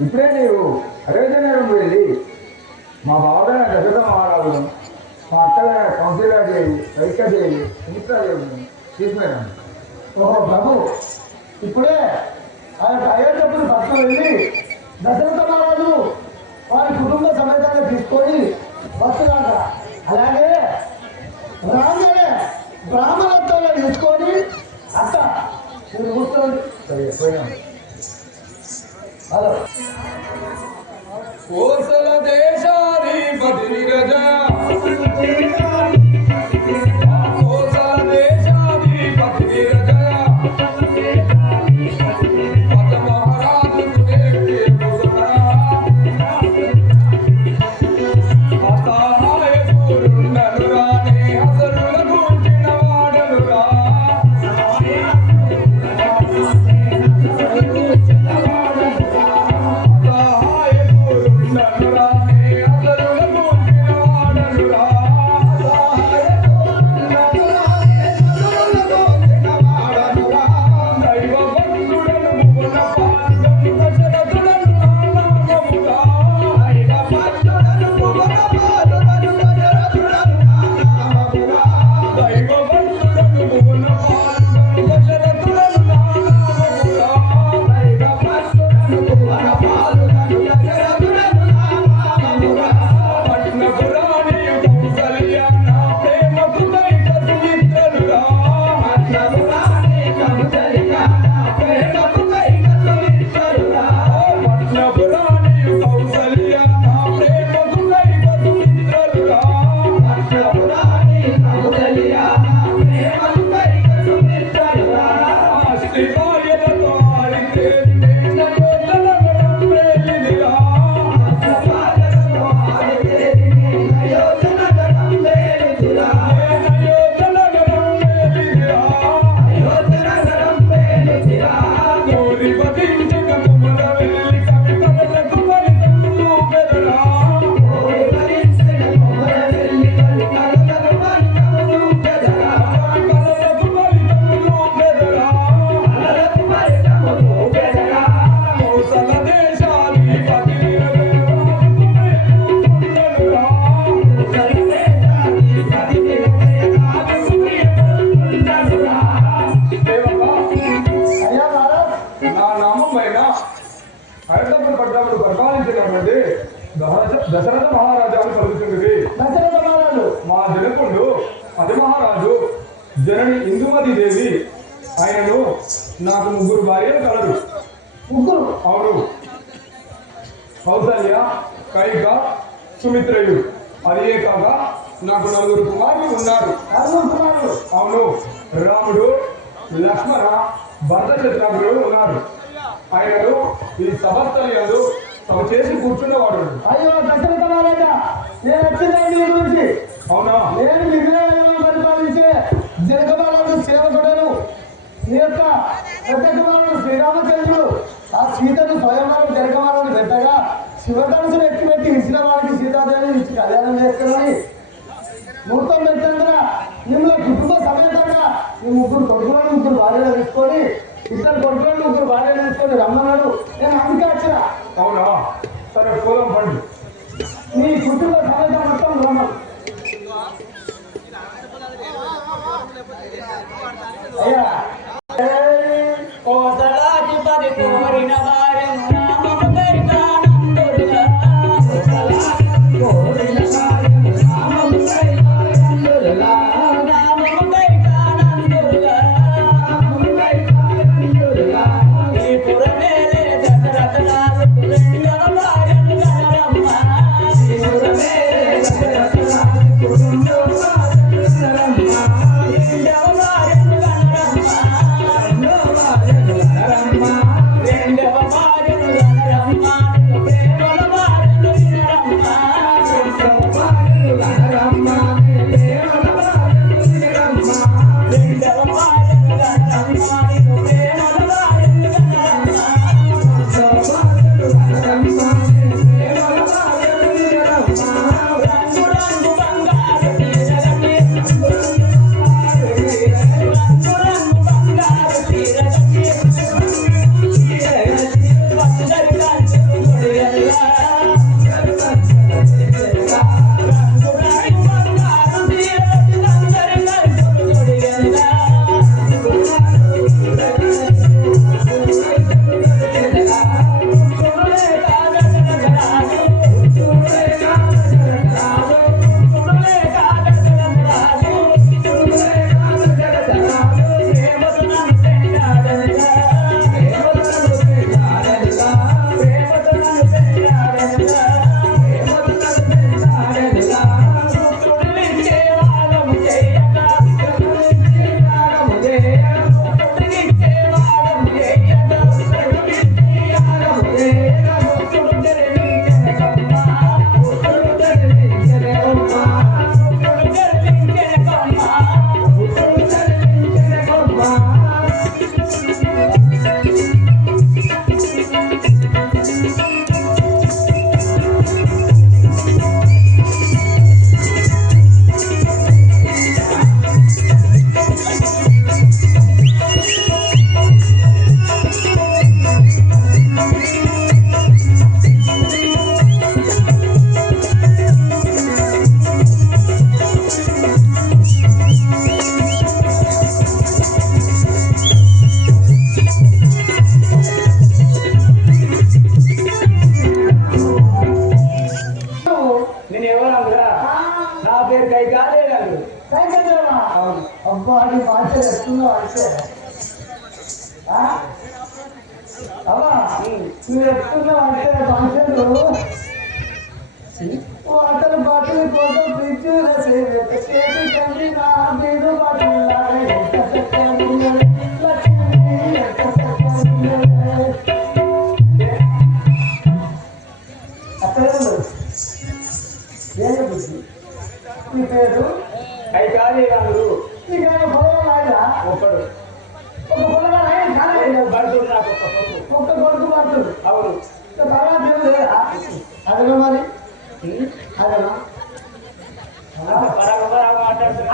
ఇప్పుడే నీవు అయోధ్యనగరం వెళ్ళి మా బావగారు దశరథ మహారాజును మా అత్తగారు కౌశల్యాదేవి వైద్యదేవి సుమిత్రాదేవిని తీసుకున్నాను ఓహో ప్రభు ఇప్పుడే ఆయన అయ్యేటప్పుడు భక్తులు వెళ్ళి దశరథ మహారాజు వారి కుటుంబ సమేతంగా తీసుకొని భక్తులాట అలాగే రాగానే బ్రాహ్మణత్వంలో తీసుకొని అత్త మీరు కూర్చోండి. సరే పోయినాం. హలో. Hallelujah. కౌసల్య కైక సుమిత్రయుడు. అదే కాక నాకు నలుగురు కుమారులు ఉన్నారు. కుమారులు? అవును. రాముడు లక్ష్మణ భరత శత్రుఘ్నుడు ఉన్నారు. ఆయనను ఈ సభస్థలందు సభ చేసి కూర్చున్నవాడు. అయ్యో దశరథ మహారాజా నేను వచ్చిందే మీ గురించి. అవునా? నేను విగ్రహాలను పరిపాలించే జనకమాలను సేవకుడను. నీ యొక్క పెద్ద కుమారుడు శ్రీరామచంద్రుడు ఆ సీతను ఈ ముగ్గురు కొడుకులను ముగ్గురు భార్యలు తీసుకొని ఇద్దరు కొడుకులను ముగ్గురు భార్యలు తీసుకొని రమ్మన్నాడు. నేను అందుకే వచ్చిన. అవునా? సరే పోదాం పండు. మీ కుటుంబ సమేత మొత్తం రమ్మను అయ్యా. వాడి అంటే ఆ? నువ్వు అంటే భాషలు అతను బట్టలు కోసం ఫ్రిడ్జ్ చేతి నా బీడు బట్టలు నీ పేరు రాముడు నీకు ఏమైనా పొలం రాయరా ఒకడు ఒక పొలం రాయని కాలేదు భరతుడు నాకు. ఒక్క కొడుకు పడుతుంది అవును. తర్వాత ఏం లేదా? అదనా మరి? అదనా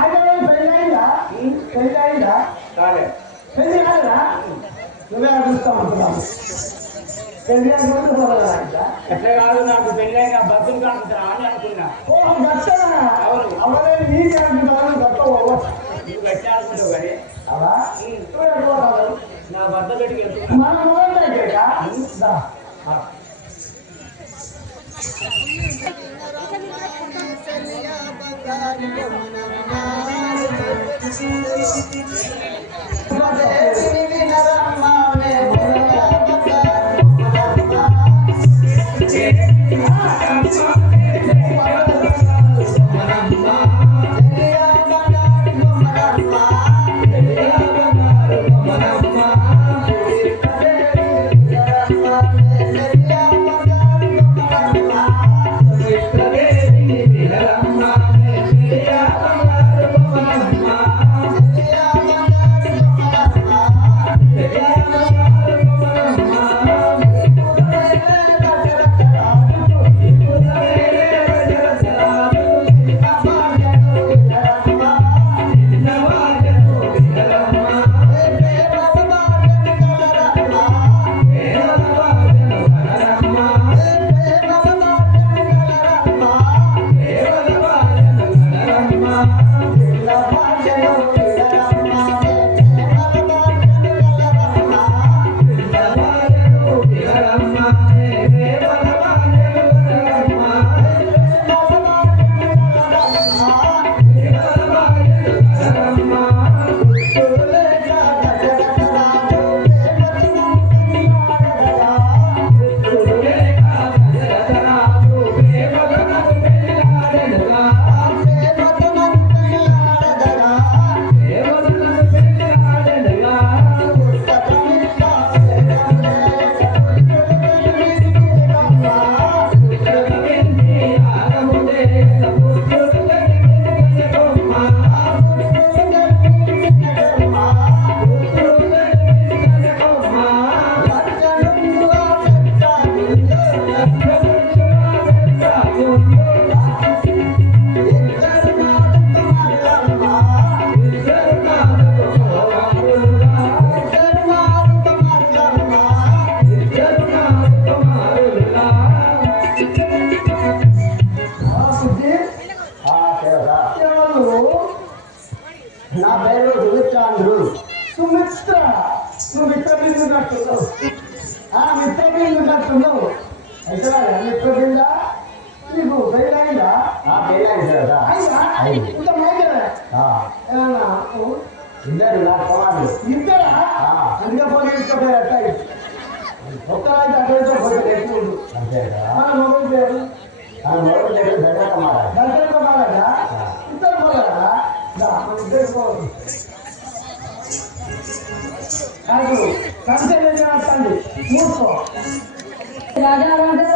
అయితే పెళ్ళి అయిందా పెళ్ళి అయిందా కాలే. పెళ్ళి కాలేదా? నువ్వే అడుగుతావు అనుకున్నావు. పెళ్ళి ఎట్లా కాదు నాకు పెళ్ళైన భర్తలు కానుకుంటున్నా అని అనుకున్నా. ఓ గట్టనా అవలే నీకే గట్ట నువ్వు అనుకుంటావు కానీ అవా? నా పెట్టుకు వెళ్తున్నా మన మొదలు ఇద్దరా. అందుకే పోనీ తీసుకుపోయి అట్ట ఒక్కరైతే పోయి తెచ్చుకుంటు అంతేగా మన మొబైల్ పేరు? నా మొదటి దగ్గర దగ్గర మారాలి దర్శనం పోవాలరా ఇద్దరు మన ఇద్దరు పోవాలి కాదు కన్సల్ట్ వస్తుంది మూసుకో రాజా రాజా